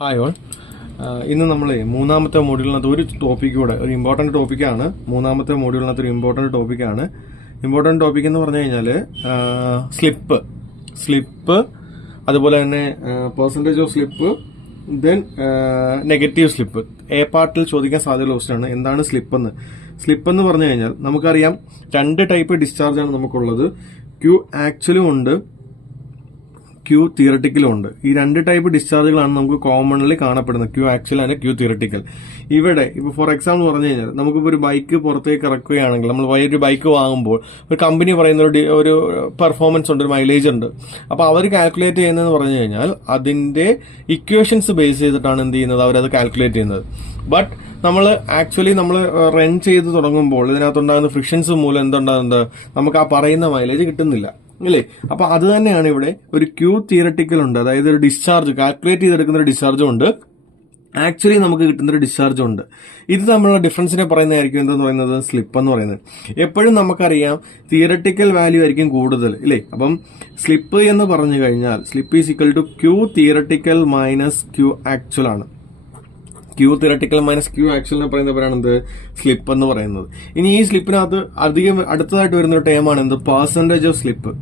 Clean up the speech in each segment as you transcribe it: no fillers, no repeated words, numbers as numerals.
Hi all. ഇന്ന് നമ്മൾ മൂന്നാമത്തെ മോഡ്യൂളിനകത്ത് ഒരു ടോപ്പിക്ക് കൂടെ ഒരു ഇമ്പോർട്ടൻറ്റ് ടോപ്പിക്കാണ്. മൂന്നാമത്തെ മോഡ്യൂളിനകത്ത് ഒരു ഇമ്പോർട്ടൻറ്റ് ടോപ്പിക്കാണ്. ഇമ്പോർട്ടൻറ്റ് ടോപ്പിക് എന്ന് പറഞ്ഞു കഴിഞ്ഞാൽ സ്ലിപ്പ് അതുപോലെ തന്നെ percentage of slip, then negative slip. A പാർട്ടിൽ ചോദിക്കാൻ സാധ്യതയുള്ള ക്വസ്റ്റ്യനാണ് എന്താണ് സ്ലിപ്പ് എന്ന് പറഞ്ഞു കഴിഞ്ഞാൽ നമുക്കറിയാം രണ്ട് ടൈപ്പ് ഡിസ്ചാർജാണ് നമുക്കുള്ളത്. ക്യൂ ആക്ച്വലും ഉണ്ട്, ക്യൂ തിയറട്ടിക്കലും ഉണ്ട്. ഈ രണ്ട് ടൈപ്പ് ഡിസ്ചാർജുകളാണ് നമുക്ക് കോമൺലി കാണപ്പെടുന്നത്, Q actual and Q theoretical. ഇവിടെ ഇപ്പോൾ ഫോർ എക്സാമ്പിൾ പറഞ്ഞു കഴിഞ്ഞാൽ നമുക്കിപ്പോൾ ഒരു ബൈക്ക് പുറത്തേക്ക് ഇറക്കുകയാണെങ്കിൽ, നമ്മൾ ഒരു ബൈക്ക് വാങ്ങുമ്പോൾ ഒരു കമ്പനി പറയുന്ന ഒരു പെർഫോമൻസ് ഉണ്ട്, ഒരു മൈലേജ് ഉണ്ട്. അപ്പോൾ അവർ കാൽക്കുലേറ്റ് ചെയ്യുന്നതെന്ന് പറഞ്ഞു കഴിഞ്ഞാൽ അതിന്റെ ഇക്വേഷൻസ് ബേസ് ചെയ്തിട്ടാണ് എന്ത് ചെയ്യുന്നത്, അവരത് കാൽക്കുലേറ്റ് ചെയ്യുന്നത്. ബട്ട് നമ്മൾ റൺ ചെയ്ത് തുടങ്ങുമ്പോൾ ഇതിനകത്തുണ്ടാകുന്ന ഫ്രിക്ഷൻസ് മൂലം എന്തുണ്ടാകുന്നത്, നമുക്ക് ആ പറയുന്ന മൈലേജ് കിട്ടുന്നില്ല അല്ലേ. അപ്പൊ അത് തന്നെയാണ് ഇവിടെ ഒരു ക്യൂ തിയറട്ടിക്കൽ ഉണ്ട്, അതായത് ഒരു ഡിസ്ചാർജ് കാൽക്കുലേറ്റ് ചെയ്തെടുക്കുന്ന ഒരു ഡിസ്ചാർജും ഉണ്ട്, ആക്ച്വലി നമുക്ക് കിട്ടുന്ന ഒരു ഡിസ്ചാർജും ഉണ്ട്. ഇത് തമ്മിലുള്ള ഡിഫറൻസിനെ പറയുന്നതായിരിക്കും എന്തെന്ന് പറയുന്നത്, സ്ലിപ്പ് എന്ന് പറയുന്നത്. എപ്പോഴും നമുക്കറിയാം തിയറട്ടിക്കൽ വാല്യൂ ആയിരിക്കും കൂടുതൽ ഇല്ലേ. അപ്പം സ്ലിപ്പ് എന്ന് പറഞ്ഞു കഴിഞ്ഞാൽ slip is equal to Q theoretical minus Q actual ആണ്. ക്യൂ തിയറട്ടിക്കൽ മൈനസ് ക്യൂ ആക്ച്വലിനെ പറയുന്നവരാണ് എന്ത്, സ്ലിപ്പ് എന്ന് പറയുന്നത്. ഇനി ഈ സ്ലിപ്പിനകത്ത് അടുത്തതായിട്ട് വരുന്ന ഒരു ടേമാണ് എന്ത്, പെർസെന്റേജ് ഓഫ് സ്ലിപ്പ്.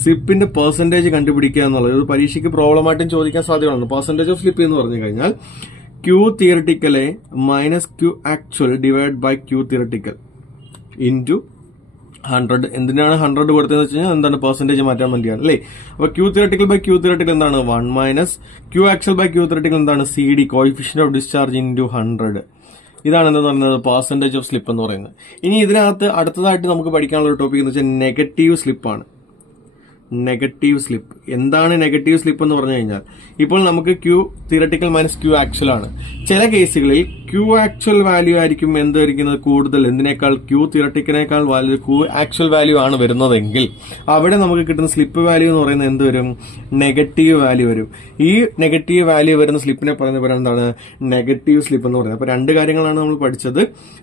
സ്ലിപ്പിന്റെ പെർസെന്റേജ് കണ്ടുപിടിക്കുക എന്നുള്ളത് ഒരു പരീക്ഷയ്ക്ക് പ്രോബ്ലമായിട്ടും ചോദിക്കാൻ സാധ്യതയാണ്. പെർസെന്റേജ് ഓഫ് സ്ലിപ്പ് എന്ന് പറഞ്ഞു കഴിഞ്ഞാൽ ക്യൂ തിയറട്ടിക്കലെ minus Q actual divide by Q theoretical into 100. എന്തിനാണ് 100 കൊടുത്തതെന്ന് വെച്ച് കഴിഞ്ഞാൽ എന്താണ്, പെർസെന്റേജ് മാറ്റാൻ വേണ്ടിയാണ് അല്ലേ. അപ്പൊ Q theoretical by Q theoretical എന്താണ്, 1 minus Q actual by Q theoretical എന്താണ്, CD coefficient of discharge into 100. ഇതാണ് എന്താ പറയുന്നത്, പെർസെന്റേജ് ഓഫ് സ്ലിപ്പ് എന്ന് പറയുന്നത്. ഇനി ഇതിനകത്ത് അടുത്തതായിട്ട് നമുക്ക് പഠിക്കാനുള്ള ഒരു ടോപ്പിക് എന്ന് വെച്ചാൽ നെഗറ്റീവ് സ്ലിപ്പാണ്. നെഗറ്റീവ് സ്ലിപ്പ് എന്താണ് നെഗറ്റീവ് സ്ലിപ്പ് എന്ന് പറഞ്ഞു കഴിഞ്ഞാൽ, ഇപ്പോൾ നമുക്ക് Q theoretical minus Q actual ആണ്. ചില കേസുകളിൽ ക്യൂ ആക്ച്വൽ വാല്യൂ ആയിരിക്കും എന്തായിരിക്കുന്നത് കൂടുതൽ, എന്തിനേക്കാൾ ക്യൂ തിയറട്ടിക്കലിനേക്കാൾ വാല്യൂ ക്യൂ ആക്ച്വൽ വാല്യൂ ആണ് വരുന്നതെങ്കിൽ അവിടെ നമുക്ക് കിട്ടുന്ന സ്ലിപ്പ് വാല്യൂ എന്ന് പറയുന്നത് എന്ത് വരും, നെഗറ്റീവ് വാല്യൂ വരും. ഈ നെഗറ്റീവ് വാല്യൂ വരുന്ന സ്ലിപ്പിനെ പറയുന്ന പേരാണ് എന്താണ്, നെഗറ്റീവ് സ്ലിപ്പ് എന്ന് പറയുന്നത്. അപ്പൊ രണ്ട് കാര്യങ്ങളാണ് നമ്മൾ പഠിച്ചത്,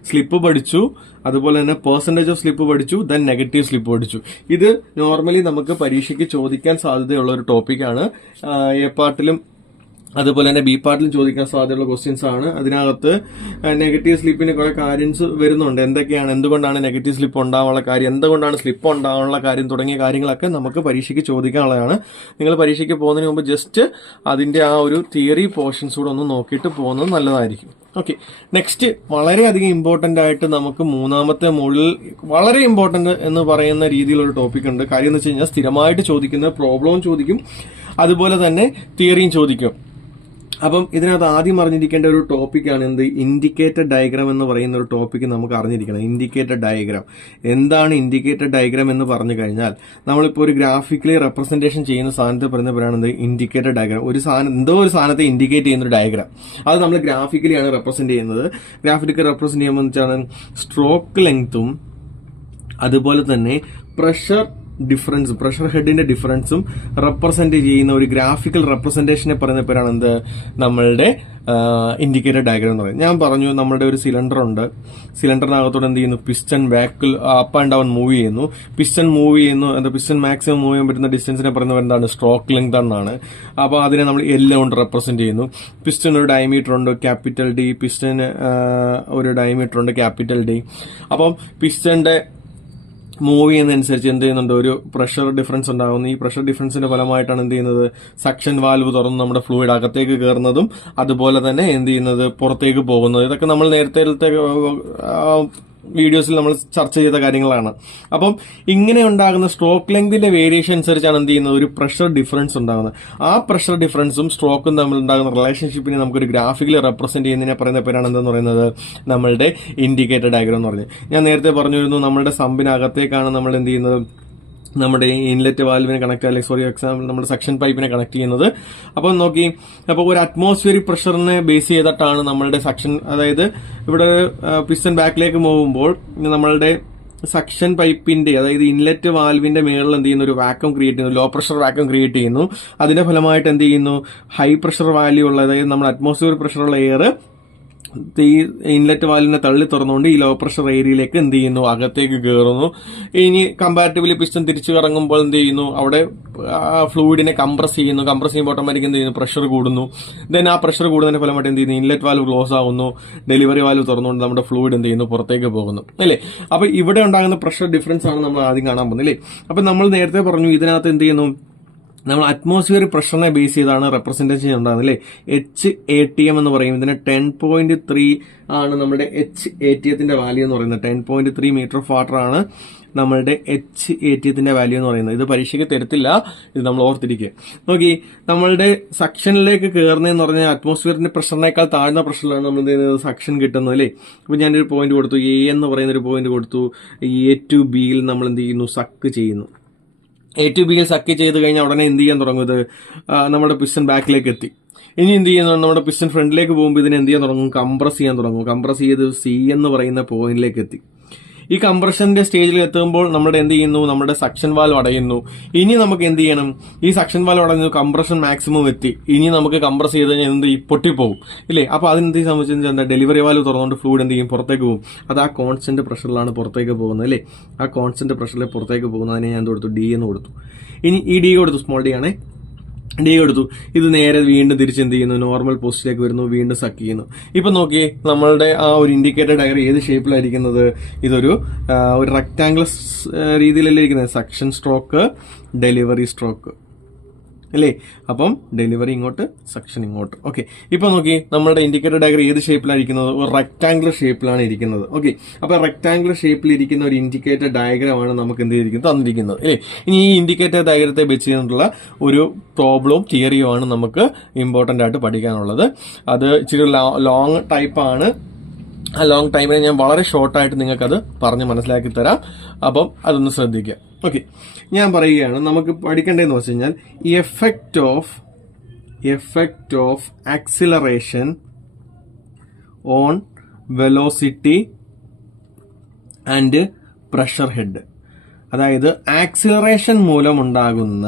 സ്ലിപ്പ് പഠിച്ചു, അതുപോലെ തന്നെ പെർസെന്റേജ് ഓഫ് സ്ലിപ്പ് പഠിച്ചു, ദെൻ നെഗറ്റീവ് സ്ലിപ്പ് പഠിച്ചു. ഇത് നോർമലി നമുക്ക് പരീക്ഷയ്ക്ക് ചോദിക്കാൻ സാധ്യതയുള്ള ഒരു ടോപ്പിക്കാണ്. എ പാർട്ടിലും അതുപോലെ തന്നെ ബി പാർട്ടിലും ചോദിക്കാൻ സാധ്യതയുള്ള ക്വസ്റ്റ്യൻസ് ആണ്. അതിനകത്ത് നെഗറ്റീവ് സ്ലിപ്പിന് കുറെ കാര്യംസ് വരുന്നുണ്ട്. എന്തൊക്കെയാണ്, എന്തുകൊണ്ടാണ് നെഗറ്റീവ് സ്ലിപ്പ് ഉണ്ടാവാനുള്ള കാര്യം, എന്തുകൊണ്ടാണ് സ്ലിപ്പ് ഉണ്ടാവാനുള്ള കാര്യം തുടങ്ങിയ കാര്യങ്ങളൊക്കെ നമുക്ക് പരീക്ഷയ്ക്ക് ചോദിക്കാനുള്ളതാണ്. നിങ്ങൾ പരീക്ഷയ്ക്ക് പോകുന്നതിന് മുമ്പ് ജസ്റ്റ് അതിന്റെ ആ ഒരു തിയറി പോർഷൻസ് കൂടെ ഒന്ന് നോക്കിയിട്ട് പോകുന്നത് നല്ലതായിരിക്കും. ഓക്കെ, നെക്സ്റ്റ് വളരെയധികം ഇമ്പോർട്ടന്റ് ആയിട്ട് നമുക്ക് മൂന്നാമത്തെ മോഡലിൽ വളരെ ഇമ്പോർട്ടന്റ് എന്ന് പറയുന്ന രീതിയിലൊരു ടോപ്പിക് ഉണ്ട്. കാര്യം എന്ന് വെച്ച് കഴിഞ്ഞാൽ സ്ഥിരമായിട്ട് ചോദിക്കുന്ന പ്രോബ്ലവും ചോദിക്കും, അതുപോലെ തന്നെ തിയറിയും ചോദിക്കും. അപ്പം ഇതിനകത്ത് ആദ്യം അറിഞ്ഞിരിക്കേണ്ട ഒരു ടോപ്പിക്കാണ് എന്ത്, ഇൻഡിക്കേറ്റർ ഡയഗ്രാം എന്ന് പറയുന്ന ഒരു ടോപ്പിക്ക് നമുക്ക് അറിഞ്ഞിരിക്കണം. ഇൻഡിക്കേറ്റർ ഡയഗ്രാം എന്താണ്, ഇൻഡിക്കേറ്റർ ഡയഗ്രാം എന്ന് പറഞ്ഞു കഴിഞ്ഞാൽ നമ്മളിപ്പോൾ ഒരു ഗ്രാഫിക്കലി റെപ്രസെന്റേഷൻ ചെയ്യുന്ന സാധനത്തെ പറയുന്ന പേരാണ് എന്ത്, ഇൻഡിക്കേറ്റർ ഡയഗ്രാം. ഒരു സാധനം എന്തോ ഒരു സാധനത്തെ ഇൻഡിക്കേറ്റ് ചെയ്യുന്ന ഒരു ഡയഗ്രാം, അത് നമ്മൾ ഗ്രാഫിക്കലി ആണ് റെപ്രസെന്റ് ചെയ്യുന്നത്. ഗ്രാഫിക്കലി റെപ്രസെന്റ് ചെയ്യുമ്പോൾ വെച്ചാണ് സ്ട്രോക്ക് ലെങ്ത്തും അതുപോലെ തന്നെ പ്രഷർ ഹെഡിന്റെ ഡിഫറൻസും റെപ്രസെന്റ് ചെയ്യുന്ന ഒരു ഗ്രാഫിക്കൽ റെപ്രസെന്റേഷനെ പറയുന്ന പേരാണ് എന്ത്, നമ്മളുടെ ഇൻഡിക്കേറ്റർ ഡയഗ്രാം എന്ന് പറയുന്നത്. ഞാൻ പറഞ്ഞു നമ്മുടെ ഒരു സിലിണ്ടർ ഉണ്ട്, സിലിണ്ടറിനകത്തോടെ എന്ത് ചെയ്യുന്നു, പിസ്റ്റൺ ബാക്കിൽ അപ്പ് ആൻഡ് ഡൗൺ മൂവ് ചെയ്യുന്നു. പിസ്റ്റൺ മാക്സിമം മൂവ് ചെയ്യാൻ പറ്റുന്ന ഡിസ്റ്റൻസിനെ പറയുന്നത് എന്താണ്, സ്ട്രോക്ക് ലെങ്ത് എന്നാണ്. അപ്പോൾ അതിനെ നമ്മൾ L കൊണ്ട് റെപ്രസെന്റ് ചെയ്യുന്നു. പിസ്റ്റൺ ഒരു ഡയമീറ്റർ ഉണ്ട്, ക്യാപിറ്റൽ D. പിസ്റ്റൺ ഒരു ഡയമീറ്റർ ഉണ്ട്, ക്യാപിറ്റൽ D. അപ്പം പിസ്റ്റന്റെ മൂവ് ചെയ്യുന്നതനുസരിച്ച് എന്ത് ചെയ്യുന്നുണ്ട്, ഒരു പ്രഷർ ഡിഫറൻസ് ഉണ്ടാകുന്നു. ഈ പ്രഷർ ഡിഫറൻസിന്റെ ഫലമായിട്ടാണ് എന്ത് ചെയ്യുന്നത്, സക്ഷൻ വാൽവ് തുറന്ന് നമ്മുടെ ഫ്ലൂയിഡ് അകത്തേക്ക് കയറുന്നതും അതുപോലെ തന്നെ എന്ത് ചെയ്യുന്നത്, പുറത്തേക്ക് പോകുന്നത്. ഇതൊക്കെ നമ്മൾ നേരത്തെ വീഡിയോസിൽ നമ്മൾ ചർച്ച ചെയ്ത കാര്യങ്ങളാണ്. അപ്പം ഇങ്ങനെ ഉണ്ടാകുന്ന സ്ട്രോക്ക് ലെങ്തിന്റെ വേരിയേഷൻ അനുസരിച്ചാണ് എന്ത് ചെയ്യുന്നത്, ഒരു പ്രഷർ ഡിഫറൻസ് ഉണ്ടാകുന്നത്. ആ പ്രഷർ ഡിഫറൻസും സ്ട്രോക്കും തമ്മിൽ ഉണ്ടാകുന്ന റിലേഷൻഷിപ്പിനെ നമുക്കൊരു ഗ്രാഫിക്കലി റെപ്രസെന്റ് ചെയ്യുന്നതിനെ പറയുന്ന പേരാണ് എന്തെന്ന് പറയുന്നത്, നമ്മളുടെ ഇൻഡിക്കേറ്റർ ഡയഗ്രാം എന്ന് പറഞ്ഞത്. ഞാൻ നേരത്തെ പറഞ്ഞിരുന്നു നമ്മളുടെ സമ്പിനകത്തേക്കാണ് നമ്മൾ എന്ത് ചെയ്യുന്നത്, നമ്മുടെ ഇൻലെറ്റ് വാൽവിനെ കണക്ട് എക്സാമ്പിൾ നമ്മുടെ സെക്ഷൻ പൈപ്പിനെ കണക്ട് ചെയ്യുന്നത്. അപ്പം നോക്കി, അപ്പോൾ ഒരു അറ്റ്മോസ്ഫിയറിക് പ്രഷറിനെ ബേസ് ചെയ്തിട്ടാണ് നമ്മളുടെ സെക്ഷൻ, അതായത് ഇവിടെ പിസ്റ്റൺ ബാക്കിലേക്ക് പോകുമ്പോൾ നമ്മളുടെ സക്ഷൻ പൈപ്പിന്റെ, അതായത് ഇൻലെറ്റ് വാൽവിന്റെ മേളിൽ എന്ത് ചെയ്യുന്നു, ഒരു വാക്വം ക്രിയേറ്റ് ചെയ്യുന്നു, ലോ പ്രഷർ വാക്വം ക്രിയേറ്റ് ചെയ്യുന്നു. അതിന്റെ ഫലമായിട്ട് എന്ത് ചെയ്യുന്നു, ഹൈ പ്രഷർ വാല്യൂ ഉള്ള, അതായത് നമ്മുടെ അറ്റ്മോസ്ഫിയർ പ്രഷറുള്ള എയർ ഈ ഇൻലെറ്റ് വാൽവിനെ തള്ളി തുറന്നുകൊണ്ട് ഈ ലോ പ്രഷർ ഏരിയയിലേക്ക് എന്ത് ചെയ്യുന്നു, അകത്തേക്ക് കയറുന്നു. ഇനി കമ്പാരിറ്റീവ്ലി പിസ്റ്റൺ തിരിച്ചു കറങ്ങുമ്പോൾ എന്ത് ചെയ്യുന്നു, അവിടെ ഫ്ലൂയിഡിനെ കംപ്രസ് ചെയ്യുമ്പോൾ ഓട്ടോമാറ്റിക് എന്ത് ചെയ്യുന്നു, പ്രഷർ കൂടുന്നു. ദെൻ ആ പ്രഷർ കൂടുന്നതിന്റെ ഫലമായിട്ട് എന്ത് ചെയ്യുന്നു, ഇൻലെറ്റ് വാൽവ് ക്ലോസ് ആവുന്നു, ഡെലിവറി വാൽവ് തുറന്നുകൊണ്ട് നമ്മുടെ ഫ്ലൂയിഡ് എന്ത് ചെയ്യുന്നു, പുറത്തേക്ക് പോകുന്നു അല്ലേ. അപ്പൊ ഇവിടെ ഉണ്ടാകുന്ന പ്രഷർ ഡിഫറൻസ് ആണ് നമ്മൾ ആദ്യം കാണാൻ പോകുന്നത് അല്ലേ. അപ്പൊ നമ്മൾ നേരത്തെ പറഞ്ഞു ഇതിനകത്ത് എന്ത് ചെയ്യുന്നു, നമ്മൾ അറ്റ്മോസ്ഫിയറിക് പ്രഷറിനെ ബേസ് ചെയ്താണ് റെപ്രസെന്റേഷൻ ഉണ്ടാകുന്നത് അല്ലേ. HATM എന്ന് പറയും. ഇതിന് 10.3 ആണ് നമ്മുടെ HATMത്തിന്റെ വാല്യൂ എന്ന് പറയുന്നത്. 10.3 മീറ്റർ ഓഫ് വാട്ടർ ആണ് നമ്മളുടെ HATMത്തിന്റെ വാല്യൂ എന്ന് പറയുന്നത്. ഇത് പരീക്ഷയ്ക്ക് തരത്തില്ല, ഇത് നമ്മൾ ഓർത്തിരിക്കുക. നോക്കി, നമ്മളുടെ സക്ഷനിലേക്ക് കയറുന്നതെന്ന് പറഞ്ഞാൽ അറ്റ്മോസ്ഫിയറിന്റെ പ്രഷറിനേക്കാൾ താഴ്ന്ന പ്രഷറിലാണ് നമ്മൾ എന്ത് ചെയ്യുന്നത്, സക്ഷൻ കിട്ടുന്നത് അല്ലേ. അപ്പൊ ഞാനൊരു പോയിന്റ് കൊടുത്തു, A എന്ന് പറയുന്ന ഒരു പോയിന്റ് കൊടുത്തു. A to B യിൽ നമ്മൾ എന്ത് ചെയ്യുന്നു, സക്ക് ചെയ്യുന്നു. A to B യിൽ സക്ക് ചെയ്ത് കഴിഞ്ഞാൽ ഉടനെ എന്ത് ചെയ്യാൻ തുടങ്ങുന്നത്, നമ്മുടെ പിസ്റ്റൺ ബാക്കിലേക്ക് എത്തി. ഇനി എന്ത് ചെയ്യുന്നു, നമ്മുടെ പിസ്റ്റൺ ഫ്രണ്ടിലേക്ക് പോകുമ്പോൾ ഇതിനെ എന്ത് ചെയ്യാൻ തുടങ്ങും, കംപ്രസ് ചെയ്യാൻ തുടങ്ങും. കംപ്രസ് ചെയ്ത് C എന്ന് പറയുന്ന പോയിന്റിലേക്ക് എത്തി. ഈ കംപ്രഷന്റെ സ്റ്റേജിൽ എത്തുമ്പോൾ നമ്മുടെ എന്ത് ചെയ്യുന്നു, നമ്മുടെ സക്ഷൻ വാൽവ് അടയുന്നു. ഇനി നമുക്ക് എന്ത് ചെയ്യണം, ഈ സക്ഷൻ വാൽവ് അടയുന്നു, കംപ്രഷൻ മാക്സിമം എത്തി. ഇനി നമുക്ക് കംപ്രസ് ചെയ്ത് കഴിഞ്ഞാൽ എന്ത് പൊട്ടിപ്പോകും ഇല്ലേ. അപ്പൊ അതിനെന്ത് സംബന്ധിച്ചെന്ന് എന്താ, ഡെലിവറി വാൽവ് തുറന്നുകൊണ്ട് ഫ്ലൂയിഡ് എന്ത് ചെയ്യും, പുറത്തേക്ക് പോകും. അത് ആ കോൺസ്റ്റന്റ് പ്രഷറിലാണ് പുറത്തേക്ക് പോകുന്നത് അല്ലേ. ആ കോൺസ്റ്റന്റ് പ്രഷറിൽ പുറത്തേക്ക് പോകുന്നതിനെ ഞാൻ കൊടുത്തു D എന്ന് കൊടുത്തു. ഇനി ഈ D കൊടുത്തു, സ്മോൾ D ആണേ, D കൊടുത്തു. ഇത് നേരെ വീണ്ടും തിരിച്ച് എന്ത് ചെയ്യുന്നു, നോർമൽ പോസ്റ്റിലേക്ക് വരുന്നു, വീണ്ടും സക്ക് ചെയ്യുന്നു. ഇപ്പൊ നോക്കിയേ, നമ്മളുടെ ആ ഒരു ഇൻഡിക്കേറ്റർ ഡയഗ്രം ഏത് ഷേപ്പിലായിരിക്കുന്നത്, ഇതൊരു റെക്ടാംഗുലർ രീതിയിലല്ലേ ഇരിക്കുന്നത്. സക്ഷൻ സ്ട്രോക്ക്, ഡെലിവറി സ്ട്രോക്ക് അല്ലേ. അപ്പം ഡെലിവറി ഇങ്ങോട്ട്, സക്ഷൻ ഇങ്ങോട്ട്. ഓക്കെ, ഇപ്പൊ നോക്കി നമ്മളുടെ ഇൻഡിക്കേറ്റർ ഡയഗ്രം ഏത് ഷേപ്പിലാണ് ഇരിക്കുന്നത്, ഒരു റെക്ടാംഗുലർ ഷേപ്പിലാണ് ഇരിക്കുന്നത്. ഓക്കെ, അപ്പൊ റെക്ടാംഗുലർ ഷേപ്പിൽ ഇരിക്കുന്ന ഒരു ഇൻഡിക്കേറ്റർ ഡയഗ്രമാണ് നമുക്ക് എന്ത് ചെയ്തിരിക്കുന്നത്, തന്നിരിക്കുന്നത് അല്ലേ. ഇനി ഈ ഇൻഡിക്കേറ്റർ ഡയഗ്രത്തെ വെച്ച് ചെയ്തിട്ടുള്ള ഒരു പ്രോബ്ലവും തിയറിയുമാണ് നമുക്ക് ഇമ്പോർട്ടന്റ് ആയിട്ട് പഠിക്കാനുള്ളത്. അത് ഇച്ചിരി ലോങ് ടൈപ്പാണ്. ആ ലോങ് ടൈമിനെ ഞാൻ വളരെ ഷോർട്ടായിട്ട് നിങ്ങൾക്കത് പറഞ്ഞ് മനസ്സിലാക്കി തരാം. അപ്പം അതൊന്ന് ശ്രദ്ധിക്കുക. ഓക്കെ, ഞാൻ പറയുകയാണ്, നമുക്ക് പഠിക്കേണ്ടതെന്ന് വെച്ച് കഴിഞ്ഞാൽ effect of acceleration on velocity and pressure head. അതായത് ആക്സിലറേഷൻ മൂലം ഉണ്ടാകുന്ന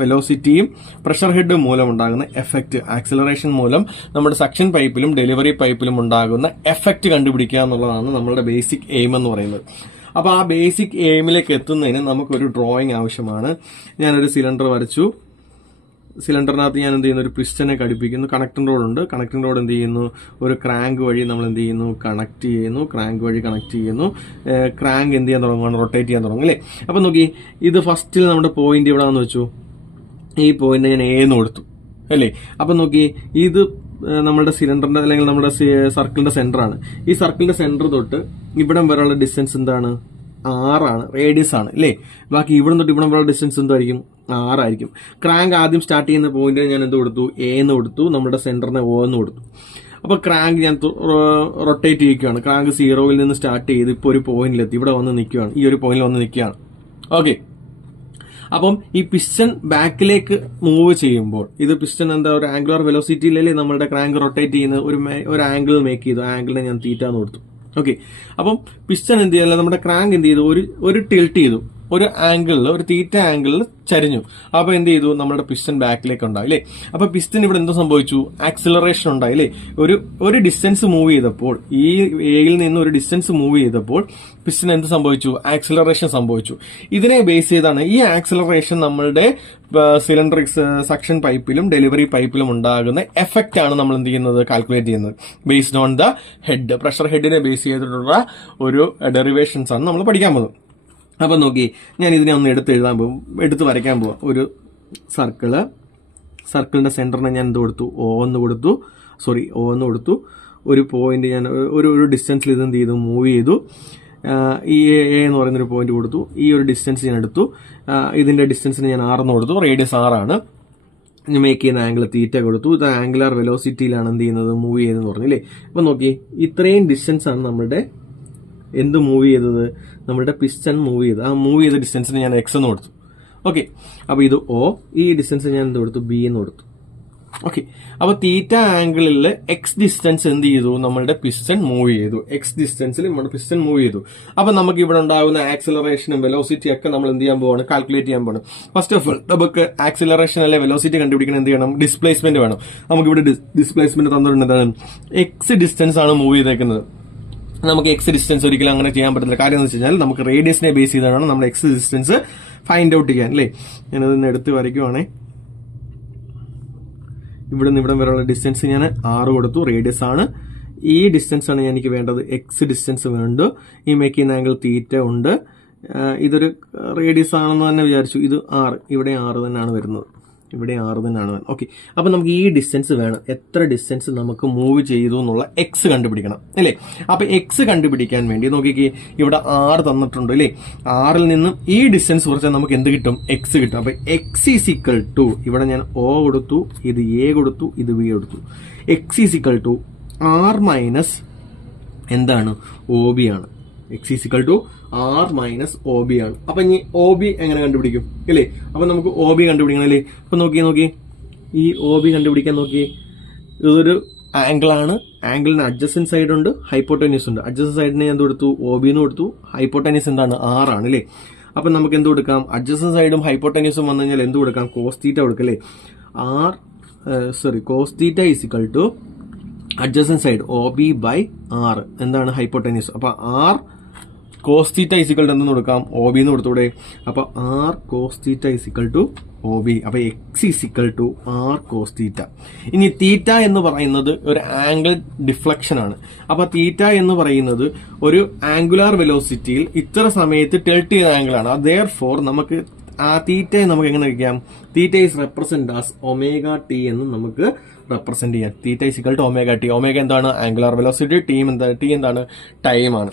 വെലോസിറ്റിയും പ്രഷർ ഹെഡ് മൂലം ഉണ്ടാകുന്ന എഫക്റ്റ്, ആക്സിലറേഷൻ മൂലം നമ്മുടെ സക്ഷൻ പൈപ്പിലും ഡെലിവറി പൈപ്പിലും ഉണ്ടാകുന്ന എഫക്റ്റ് കണ്ടുപിടിക്കുക എന്നുള്ളതാണ് നമ്മളുടെ ബേസിക് എയിം എന്ന് പറയുന്നത്. അപ്പൊ ആ ബേസിക് എയിമിലേക്ക് എത്തുന്നതിന് നമുക്കൊരു ഡ്രോയിങ് ആവശ്യമാണ്. ഞാനൊരു സിലിണ്ടർ വരച്ചു. സിലിണ്ടറിനകത്ത് ഞാൻ എന്ത് ചെയ്യുന്നു, ഒരു പിസ്റ്റനെ ഘടിപ്പിക്കുന്നു. കണക്റ്റിംഗ് റോഡ് ഉണ്ട്. കണക്റ്റിംഗ് റോഡ് എന്ത് ചെയ്യുന്നു, ഒരു ക്രാങ്ക് വഴി നമ്മൾ എന്ത് ചെയ്യുന്നു, കണക്ട് ചെയ്യുന്നു. ക്രാങ്ക് വഴി കണക്ട് ചെയ്യുന്നു. ക്രാങ്ക് എന്ത് ചെയ്യാൻ തുടങ്ങുകയാണ്, റൊട്ടേറ്റ് ചെയ്യാൻ തുടങ്ങും അല്ലേ. അപ്പൊ നോക്കി, ഇത് ഫസ്റ്റിൽ നമ്മുടെ പോയിന്റ് എവിടെയാണെന്ന് വെച്ചു, ഈ പോയിന്റ് ഞാൻ A എന്ന് കൊടുത്തു അല്ലേ. അപ്പൊ നോക്കി, ഇത് നമ്മുടെ സിലിണ്ടറിന്റെ അല്ലെങ്കിൽ നമ്മുടെ സർക്കിളിന്റെ സെന്റർ ആണ്. ഈ സർക്കിളിന്റെ സെന്റർ തൊട്ട് ഇവിടം വരെയുള്ള ഡിസ്റ്റൻസ് എന്താണ്, 6 ആണ്, റേഡിയസ് ആണ് അല്ലേ. ബാക്കി ഇവിടെ തൊട്ട് ഇവിടം വരെയുള്ള ഡിസ്റ്റൻസ് എന്തായിരിക്കും, 6 ആയിരിക്കും. ക്രാങ്ക് ആദ്യം സ്റ്റാർട്ട് ചെയ്യുന്ന പോയിന്റിന് ഞാൻ എന്ത് കൊടുത്തു, A എന്ന് കൊടുത്തു. നമ്മുടെ സെന്ററിനെ O എന്ന് കൊടുത്തു. അപ്പൊ ക്രാങ്ക് ഞാൻ റൊട്ടേറ്റ് ചെയ്യിക്കുകയാണ്. ക്രാങ്ക് 0-ൽ നിന്ന് സ്റ്റാർട്ട് ചെയ്ത് ഇപ്പൊ ഒരു പോയിന്റിലെത്തി, ഇവിടെ വന്ന് നിൽക്കുകയാണ്, ഈ ഒരു പോയിന്റിൽ വന്ന് നിൽക്കുകയാണ്. ഓക്കെ, അപ്പം ഈ പിസ്റ്റൺ ബാക്കിലേക്ക് മൂവ് ചെയ്യുമ്പോൾ, ഇത് പിസ്റ്റൺ എന്താ, ഒരു ആംഗുലർ വെലോസിറ്റിയിലല്ലേ നമ്മുടെ ക്രാങ്ക് റൊട്ടേറ്റ് ചെയ്യുന്ന ഒരു ആംഗിൾ മേക്ക് ചെയ്തു. ആംഗിളിനെ ഞാൻ തീറ്റ എന്ന് കൊടുത്തു. ഓക്കെ, അപ്പം പിസ്റ്റൺ എന്ത് ചെയ്യല്ല, നമ്മുടെ ക്രാങ്ക് എന്ത് ചെയ്തു, ഒരു ടിൽറ്റ് ചെയ്തു, ഒരു ആംഗിളിൽ, ഒരു തീറ്റ ആംഗിളിൽ ചരിഞ്ഞു. അപ്പൊ എന്ത് ചെയ്തു, നമ്മുടെ പിസ്റ്റൺ ബാക്കിലേക്ക് ഉണ്ടായി അല്ലേ. അപ്പൊ പിസ്റ്റൺ ഇവിടെ എന്ത് സംഭവിച്ചു, ആക്സിലറേഷൻ ഉണ്ടായി അല്ലേ. ഒരു ഡിസ്റ്റൻസ് മൂവ് ചെയ്തപ്പോൾ, ഈ എയിൽ നിന്ന് ഒരു ഡിസ്റ്റൻസ് മൂവ് ചെയ്തപ്പോൾ പിസ്റ്റൺ എന്ത് സംഭവിച്ചു, ആക്സിലറേഷൻ സംഭവിച്ചു. ഇതിനെ ബേസ് ചെയ്താണ് ഈ ആക്സിലറേഷൻ നമ്മളുടെ സിലിണ്ടറിക് സക്ഷൻ പൈപ്പിലും ഡെലിവറി പൈപ്പിലും ഉണ്ടാകുന്ന എഫക്റ്റ് ആണ് നമ്മൾ എന്ത് ചെയ്യുന്നത്, കാൽക്കുലേറ്റ് ചെയ്യുന്നത് based on the head. Pressure ഹെഡിനെ ബേസ് ചെയ്തിട്ടുള്ള ഒരു ഡെറിവേഷൻസ് ആണ് നമ്മൾ പഠിക്കാൻ പോകുന്നത്. അപ്പൊ നോക്കി, ഞാൻ ഇതിനെ ഒന്ന് എടുത്ത് വരയ്ക്കാൻ പോവാം. ഒരു സർക്കിളിന്റെ സെന്ററിനെ ഞാൻ എന്ത് കൊടുത്തു, O എന്ന് കൊടുത്തു. ഒരു പോയിന്റ് ഞാൻ ഒരു ഡിസ്റ്റൻസിൽ ഇത് എന്ത് ചെയ്തു, മൂവ് ചെയ്തു. ഈ A എന്ന് പറയുന്നൊരു പോയിന്റ് കൊടുത്തു. ഈ ഒരു ഡിസ്റ്റൻസ് ഞാൻ എടുത്തു. ഇതിന്റെ ഡിസ്റ്റൻസിന് ഞാൻ 6 എന്ന് കൊടുത്തു. റേഡിയസ് 6 ആണ്. മേക്ക് ചെയ്യുന്ന ആംഗിൾ തീറ്റ കൊടുത്തു. ഇത് ആംഗുലർ വെലോസിറ്റിയിലാണ് എന്ത് ചെയ്യുന്നത്, മൂവ് ചെയ്തെന്ന് പറഞ്ഞില്ലേ. അപ്പൊ നോക്കി, ഇത്രയും ഡിസ്റ്റൻസ് ആണ് നമ്മുടെ എന്ത് മൂവ് ചെയ്തത്, നമ്മുടെ പിസ്റ്റൺ മൂവ് ചെയ്ത്. ആ മൂവ് ചെയ്ത ഡിസ്റ്റൻസിന് ഞാൻ X എന്ന് കൊടുത്തു. ഓക്കെ, അപ്പൊ ഇത് O. ഈ ഡിസ്റ്റൻസ് ഞാൻ എന്ത് കൊടുത്തു, B എന്ന് കൊടുത്തു. ഓക്കെ. അപ്പൊ തീറ്റ ആംഗിളിൽ എക്സ് ഡിസ്റ്റൻസ് എന്ത് ചെയ്തു, നമ്മളുടെ പിസ്റ്റൺ മൂവ് ചെയ്തു. എക്സ് ഡിസ്റ്റൻസിൽ നമ്മുടെ പിസ്റ്റൺ മൂവ് ചെയ്തു. അപ്പൊ നമുക്ക് ഇവിടെ ഉണ്ടാകുന്ന ആക്സിലറേഷനും വെലോസിറ്റി ഒക്കെ നമ്മൾ എന്ത് ചെയ്യാൻ പോവാണ്, കാൽക്കുലേറ്റ് ചെയ്യാൻ പോകണം. ഫസ്റ്റ് ഓഫ് ഓൾ നമുക്ക് ആക്സിലറേഷൻ അല്ലെ വെലോസിറ്റി കണ്ടുപിടിക്കണം, എന്ത് ചെയ്യണം, ഡിസ്പ്ലേസ്മെന്റ് വേണം. നമുക്ക് ഇവിടെ ഡിസ്പ്ലേസ്മെന്റ് തന്നിട്ടുണ്ട്, എന്താണ്, എക്സ് ഡിസ്റ്റൻസ് ആണ് മൂവ് ചെയ്തേക്കുന്നത്. നമുക്ക് എക്സ് ഡിസ്റ്റൻസ് ഒരിക്കലും അങ്ങനെ ചെയ്യാൻ പറ്റില്ല. കാര്യം എന്ന് വെച്ച് കഴിഞ്ഞാൽ നമുക്ക് റേഡിയസിനെ ബേസ് ചെയ്താണ് നമ്മൾ എക്സ് ഡിസ്റ്റൻസ് ഫൈൻഡ് ഔട്ട് ചെയ്യാൻ, അല്ലേ. ഞാനതൊന്ന് എടുത്ത് വരയ്ക്കുവാണേ. ഇവിടെ നിന്ന് ഇവിടം വരെയുള്ള ഡിസ്റ്റൻസ് ഞാൻ 6 കൊടുത്തു, റേഡിയസ് ആണ്. ഈ ഡിസ്റ്റൻസ് ആണ് എനിക്ക് വേണ്ടത്, എക്സ് ഡിസ്റ്റൻസ് വേണ്ടു. ഈ മേക്കിംഗ് ആംഗിൾ തീറ്റ ഉണ്ട്. ഇതൊരു റേഡിയസ് ആണെന്ന് തന്നെ വിചാരിച്ചു. ഇത് 6, ഇവിടെ 6 തന്നെയാണ് വരുന്നത്, ഇവിടെ 6 തന്നെയാണ്. ഓക്കെ. അപ്പൊ നമുക്ക് ഈ ഡിസ്റ്റൻസ് വേണം. എത്ര ഡിസ്റ്റൻസ് നമുക്ക് മൂവ് ചെയ്തു എന്നുള്ള എക്സ് കണ്ടുപിടിക്കണം, അല്ലേ. അപ്പൊ എക്സ് കണ്ടുപിടിക്കാൻ വേണ്ടി നോക്കിക്കേ, ഇവിടെ 6 തന്നിട്ടുണ്ട്, അല്ലേ. 6ൽ നിന്നും ഈ ഡിസ്റ്റൻസ് കുറച്ചാൽ നമുക്ക് എന്ത് കിട്ടും, എക്സ് കിട്ടും. അപ്പൊ എക്സ് ഈസ് ഈക്വൽ ടു, ഇവിടെ ഞാൻ ഒ കൊടുത്തു, ഇത് എ കൊടുത്തു, ഇത് ബി കൊടുത്തു. X is equal to R minus എന്താണ്, ഒ ബി ആണ്. X is equal to R minus O B ആണ്. അപ്പൊ ഇനി ഒ ബി എങ്ങനെ കണ്ടുപിടിക്കും, അല്ലേ. അപ്പൊ നമുക്ക് ഒ ബി കണ്ടുപിടിക്കണം, അല്ലേ. അപ്പൊ നോക്കി ഈ ഒ ബി കണ്ടുപിടിക്കാൻ നോക്കി. ഇതൊരു ആംഗിൾ ആണ്. ആംഗിളിന് അഡ്ജസ്റ്റന്റ് സൈഡ് ഉണ്ട്, ഹൈപ്പോട്ടന്യൂസ് ഉണ്ട്. അഡ്ജസ്റ്റന്റ് സൈഡിന് എന്ത് കൊടുത്തു, ഒ ബി എന്ന് കൊടുത്തു. ഹൈപ്പോട്ടന്യൂസ് എന്താണ്, ആർ ആണ്, അല്ലേ. അപ്പൊ നമുക്ക് എന്ത് കൊടുക്കാം, അഡ്ജസ്റ്റന്റ് സൈഡും ഹൈപ്പോട്ടന്യൂസും വന്നു കഴിഞ്ഞാൽ എന്ത് കൊടുക്കാം, കോസ് തീറ്റ കൊടുക്കാം, അല്ലേ. Cos theta is equal to adjacent side O B by R, എന്താണ്, ഹൈപ്പോട്ടന്യൂസ്. അപ്പൊ R cos theta is equal to എന്തെന്ന് കൊടുക്കാം, ഒ ബി എന്ന് കൊടുത്തൂടെ. അപ്പൊ R cos theta is equal to O B. അപ്പൊ X is equal to R cos theta. ഇനി theta എന്ന് പറയുന്നത് ഒരു ആംഗിൾ ഡിഫ്ലക്ഷൻ ആണ്. അപ്പൊ തീറ്റ എന്ന് പറയുന്നത് ഒരു ആംഗുലാർ വെലോസിറ്റിയിൽ ഇത്ര സമയത്ത് ടിൽറ്റ് ചെയ്ത ആംഗിൾ ആണ്. therefore നമുക്ക് ആ തീറ്റയെ നമുക്ക് എങ്ങനെ വയ്ക്കാം, theta is represent as omega T എന്ന് നമുക്ക് റെപ്രസെന്റ് ചെയ്യാം. Theta is equal to omega T. Omega എന്താണ്, ആംഗുലാർ വെലോസിറ്റി. ടി എന്താണ്, ടൈം ആണ്,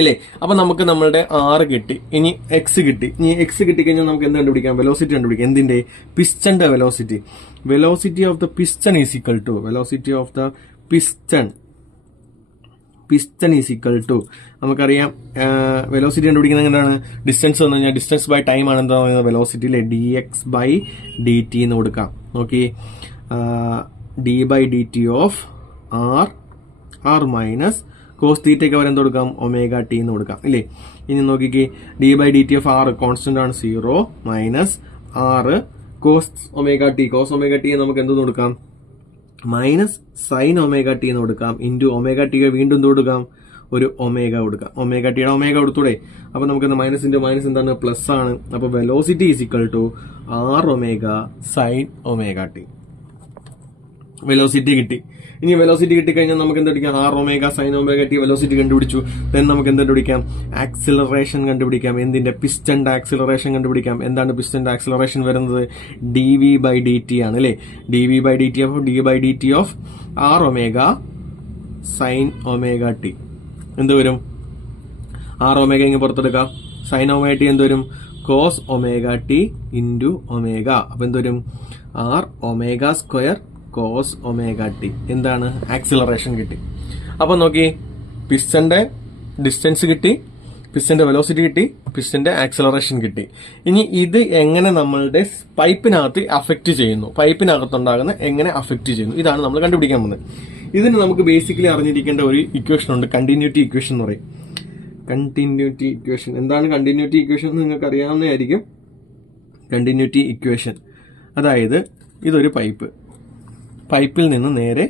ഇല്ലേ. അപ്പൊ നമുക്ക് നമ്മളുടെ ആർ കിട്ടി. ഇനി എക്സ് കിട്ടി. ഇനി എക്സ് കിട്ടിക്കഴിഞ്ഞാൽ നമുക്ക് എന്ത് കണ്ടുപിടിക്കാം, വെലോസിറ്റി കണ്ടുപിടിക്കാം. എന്തിന്റെ, പിസ്റ്റന്റെ velocity. Velocity of the piston is equal to, velocity of the piston is equal to, നമുക്കറിയാം വെലോസിറ്റി കണ്ടുപിടിക്കുന്നത് എന്താണ്, ഡിസ്റ്റൻസ് വന്നു കഴിഞ്ഞാൽ ഡിസ്റ്റൻസ് ബൈ ടൈം ആണ് എന്താ പറയുന്നത്, വെലോസിറ്റിയിലെ D X by D T എന്ന് കൊടുക്കാം. നോക്കി, D by D T of R minus cos തീറ്റയ്ക്ക് അവർ എന്ത് കൊടുക്കാം, ഒമേഗ ടി എന്ന് കൊടുക്കാം, ഇല്ലേ. ഇനി നോക്കിക്കേ, D by D T of R constant ആണ് 0 minus R cos omega T. Cos omega T നമുക്ക് എന്ത് കൊടുക്കാം, മൈനസ് സൈൻ ഒമേഗ ടി എന്ന് കൊടുക്കാം. ഇൻറ്റു ഒമേഗ ടി വീണ്ടും എന്ത് കൊടുക്കാം, ഒരു ഒമേഗ കൊടുക്കാം. ഒമേഗ ടിയുടെ ഒമേഗ കൊടുത്തൂടെ. അപ്പൊ നമുക്ക് മൈനസ് ഇൻറ്റു മൈനസ് എന്താണ്, പ്ലസ് ആണ്. അപ്പൊ velocity is equal to R omega sine omega T. Velocity കിട്ടി. ഇനി വെലോസിറ്റി കിട്ടിക്കഴിഞ്ഞാൽ നമുക്ക് എന്ത് പിടിക്കാം, R omega sine omega T velocity കണ്ടുപിടിച്ചു. ദെൻ നമുക്ക് എന്ത് കണ്ടുപിടിക്കാം, ആക്സിലറേഷൻ കണ്ടുപിടിക്കാം. എന്തിന്റെ, പിസ്റ്റന്റെ ആക്സിലറേഷൻ കണ്ടുപിടിക്കാം. എന്താണ് പിസ്റ്റന്റെ ആക്സിലറേഷൻ വരുന്നത്, D V by D T ആണ്, അല്ലേ. D V by D T of R omega sine omega T എന്ത് വരും, ആർ ഒമേഗ ഇങ്ങനെ പുറത്തെടുക്കാം. സൈൻ ഒമേഗ ടി എന്ത് വരും, cos omega T into omega. അപ്പൊ എന്തുവരും, R omega square cos omega T. എന്താണ്, ആക്സിലറേഷൻ കിട്ടി. അപ്പൊ നോക്കി, പിസ്റ്റന്റെ ഡിസ്റ്റൻസ് കിട്ടി, പിസ്റ്റന്റെ വെലോസിറ്റി കിട്ടി, പിസ്റ്റന്റെ ആക്സിലറേഷൻ കിട്ടി. ഇനി ഇത് എങ്ങനെ നമ്മളുടെ പൈപ്പിനകത്ത് അഫക്റ്റ് ചെയ്യുന്നു, പൈപ്പിനകത്തുണ്ടാകുന്ന എങ്ങനെ അഫക്റ്റ് ചെയ്യുന്നു, ഇതാണ് നമ്മൾ കണ്ടുപിടിക്കാൻ പോകുന്നത്. ഇതിന് നമുക്ക് ബേസിക്കലി അറിഞ്ഞിരിക്കേണ്ട ഒരു ഇക്വേഷൻ ഉണ്ട്, കണ്ടിന്യൂറ്റി ഇക്വേഷൻ എന്ന് പറയും. കണ്ടിന്യൂറ്റി ഇക്വേഷൻ എന്താണ്, കണ്ടിന്യൂറ്റി ഇക്വേഷൻ എന്ന് നിങ്ങൾക്ക് അറിയാവുന്നതായിരിക്കും. കണ്ടിന്യൂറ്റി ഇക്വേഷൻ അതായത് ഇതൊരു പൈപ്പിൽ നിന്ന് നേരെ